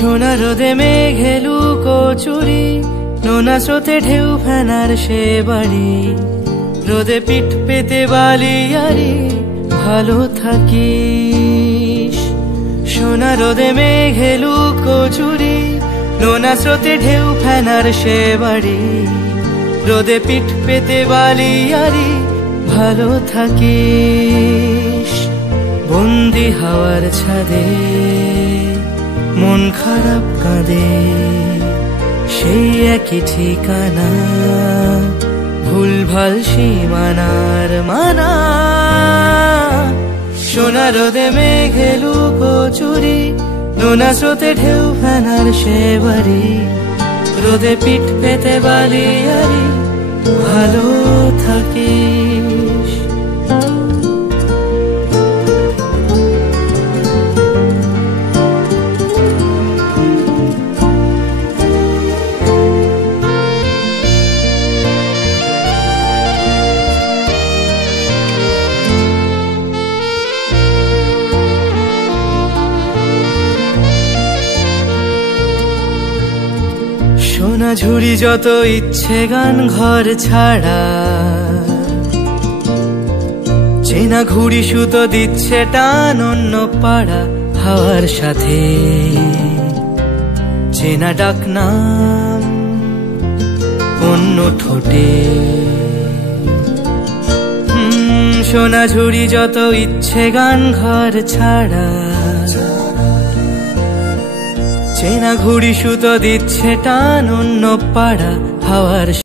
সোনা রোদে মেঘে লুকোচুরি, নোনা স্রোতে ঢেউ ফেনার সে বাড়ি, রোদে পিঠ পেতে বালিয়ারি ভালো থাকিস। সোনা রোদে মেঘে লুকোচুরি, নোনা স্রোতে ঢেউ ফেনার সে বাড়ি, রোদে পিঠ পেতে বালিয়ারি ভালো থাকিস। বন্দি হাওয়ার ছাদে মন খারাপ কাঁদে, সেই একই ঠিকানা, ভুলভাল সীমানার মানা। সোনা রোদে মেঘে লুকোচুরি, নোনা স্রোতে ঢেউ ফেনার সে বাড়ি, রোদে পিঠ পেতে বালিয়ারি ভালো থাকিস। সোনা ঝুড়ি যত ইচ্ছে গান ঘর ছাড়া, চেনা ঘুড়ি সুতো দিচ্ছে টান অন্য পাড়া হাওয়ার সাথে, চেনা ডাক নাম অন্য ঠোঁটে। সোনা ঝুড়ি যত ইচ্ছে গান ঘর ছাড়া, চেনা ঘুড়ি সুতো দিচ্ছে টান অন্য পাড়া হাওয়ার